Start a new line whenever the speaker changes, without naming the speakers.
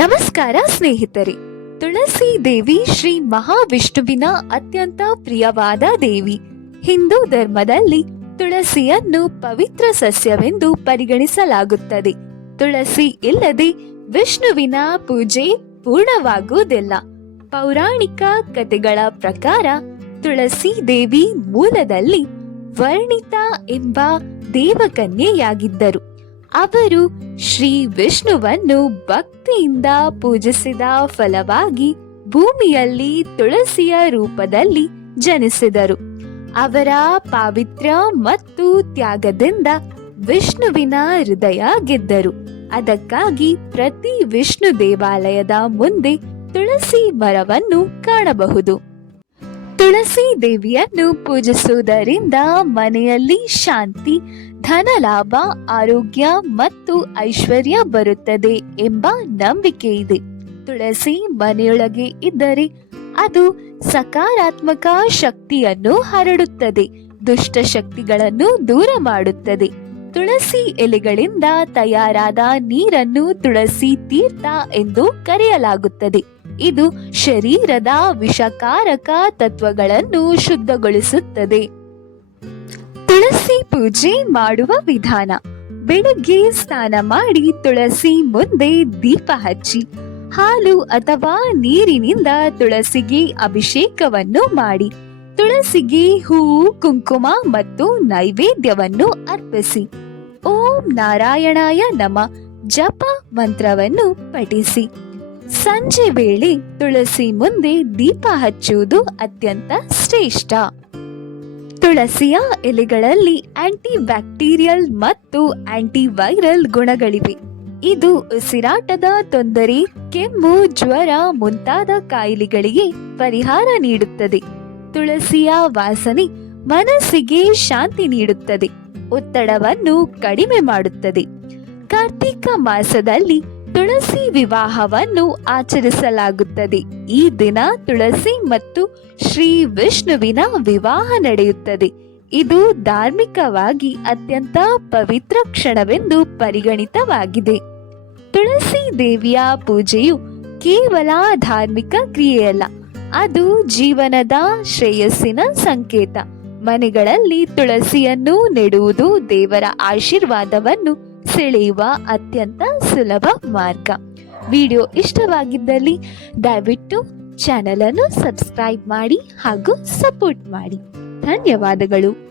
ನಮಸ್ಕಾರ ಸ್ನೇಹಿತರೆ. ತುಳಸಿ ದೇವಿ ಶ್ರೀ ಮಹಾವಿಷ್ಣುವಿನ ಅತ್ಯಂತ ಪ್ರಿಯವಾದ ದೇವಿ. ಹಿಂದೂ ಧರ್ಮದಲ್ಲಿ ತುಳಸಿಯನ್ನು ಪವಿತ್ರ ಸಸ್ಯವೆಂದು ಪರಿಗಣಿಸಲಾಗುತ್ತದೆ. ತುಳಸಿ ಇಲ್ಲದೆ ವಿಷ್ಣುವಿನ ಪೂಜೆ ಪೂರ್ಣವಾಗುವುದಿಲ್ಲ. ಪೌರಾಣಿಕ ಕಥೆಗಳ ಪ್ರಕಾರ ತುಳಸಿ ದೇವಿ ಮೂಲದಲ್ಲಿ ವರ್ಣಿತ ಎಂಬ ದೇವಕನ್ಯೆಯಾಗಿದ್ದರು. ಅವರು ಶ್ರೀ ವಿಷ್ಣುವನ್ನು ಭಕ್ತಿಯಿಂದ ಪೂಜಿಸಿದ ಫಲವಾಗಿ ಭೂಮಿಯಲ್ಲಿ ತುಳಸಿಯ ರೂಪದಲ್ಲಿ ಜನಿಸಿದರು. ಅವರ ಪಾವಿತ್ರ್ಯ ಮತ್ತು ತ್ಯಾಗದಿಂದ ವಿಷ್ಣುವಿನ ಹೃದಯ ಗೆದ್ದರು ಅದಕ್ಕಾಗಿ ಪ್ರತಿ ವಿಷ್ಣು ದೇವಾಲಯದ ಮುಂದೆ ತುಳಸಿ ಮರವನ್ನು ಕಾಣಬಹುದು. ತುಳಸಿ ದೇವಿಯನ್ನು ಪೂಜಿಸುವುದರಿಂದ ಮನೆಯಲ್ಲಿ ಶಾಂತಿ, ಧನಲಾಭ, ಆರೋಗ್ಯ ಮತ್ತು ಐಶ್ವರ್ಯ ಬರುತ್ತದೆ ಎಂಬ ನಂಬಿಕೆ ಇದೆ. ತುಳಸಿ ಮನೆಯೊಳಗೆ ಇದ್ದರೆ ಅದು ಸಕಾರಾತ್ಮಕ ಶಕ್ತಿಯನ್ನು ಹರಡುತ್ತದೆ, ದುಷ್ಟ ಶಕ್ತಿಗಳನ್ನು ದೂರ ಮಾಡುತ್ತದೆ. ತುಳಸಿ ಎಲೆಗಳಿಂದ ತಯಾರಾದ ನೀರನ್ನು ತುಳಸಿ ತೀರ್ಥ ಎಂದು ಕರೆಯಲಾಗುತ್ತದೆ. ಇದು ಶರೀರದ ವಿಷಕಾರಕ ತತ್ವಗಳನ್ನು ಶುದ್ಧಗೊಳಿಸುತ್ತದೆ. ತುಳಸಿ ಪೂಜೆ ಮಾಡುವ ವಿಧಾನ. ಬೆಳಗ್ಗೆ ಸ್ನಾನ ಮಾಡಿ ತುಳಸಿ ಮುಂದೆ ದೀಪ ಹಚ್ಚಿ, ಹಾಲು ಅಥವಾ ನೀರಿನಿಂದ ತುಳಸಿಗೆ ಅಭಿಷೇಕವನ್ನು ಮಾಡಿ, ತುಳಸಿಗೆ ಹೂ ಕುಂಕುಮ ಮತ್ತು ನೈವೇದ್ಯವನ್ನು ಅರ್ಪಿಸಿ. ಓಂ ನಾರಾಯಣಾಯ ನಮ. ಜಪ ಮಂತ್ರವನ್ನು ಪಠಿಸಿ. ಸಂಜೆ ವೇಳೆ ತುಳಸಿ ಮುಂದೆ ದೀಪ ಹಚ್ಚುವುದು ಅತ್ಯಂತ ಶ್ರೇಷ್ಠ. ತುಳಸಿಯ ಎಲೆಗಳಲ್ಲಿ ಆಂಟಿ ಬ್ಯಾಕ್ಟೀರಿಯಲ್ ಮತ್ತು ಆಂಟಿ ವೈರಲ್ ಗುಣಗಳಿವೆ. ಇದು ಉಸಿರಾಟದ ತೊಂದರೆ, ಕೆಮ್ಮು, ಜ್ವರ ಮುಂತಾದ ಕಾಯಿಲೆಗಳಿಗೆ ಪರಿಹಾರ ನೀಡುತ್ತದೆ. ತುಳಸಿಯ ವಾಸನೆ ಮನಸ್ಸಿಗೆ ಶಾಂತಿ ನೀಡುತ್ತದೆ. ಒತ್ತಡವನ್ನು ಕಡಿಮೆ ಮಾಡುತ್ತದೆ. ಕಾರ್ತಿಕ ಮಾಸದಲ್ಲಿ ತುಳಸಿ ವಿವಾಹವನ್ನು ಆಚರಿಸಲಾಗುತ್ತದೆ. ಈ ದಿನ ತುಳಸಿ ಮತ್ತು ಶ್ರೀ ವಿಷ್ಣುವಿನ ವಿವಾಹ ನಡೆಯುತ್ತದೆ. ಇದು ಧಾರ್ಮಿಕವಾಗಿ ಅತ್ಯಂತ ಪವಿತ್ರ ಕ್ಷಣವೆಂದು ಪರಿಗಣಿತವಾಗಿದೆ. ತುಳಸಿ ದೇವಿಯ ಪೂಜೆಯು ಕೇವಲ ಧಾರ್ಮಿಕ ಕ್ರಿಯೆಯಲ್ಲ, ಅದು ಜೀವನದ ಶ್ರೇಯಸ್ಸಿನ ಸಂಕೇತ. ಮನೆಗಳಲ್ಲಿ ತುಳಸಿಯನ್ನು ನೆಡುವುದು ದೇವರ ಆಶೀರ್ವಾದವನ್ನು ಸೆಳೆಯುವ ಅತ್ಯಂತ ಸುಲಭ ಮಾರ್ಗ. ವಿಡಿಯೋ ಇಷ್ಟವಾಗಿದ್ದಲ್ಲಿ ದಯವಿಟ್ಟು ಚಾನಲನ್ನು ಸಬ್ಸ್ಕ್ರೈಬ್ ಮಾಡಿ ಹಾಗೂ ಸಪೋರ್ಟ್ ಮಾಡಿ. ಧನ್ಯವಾದಗಳು.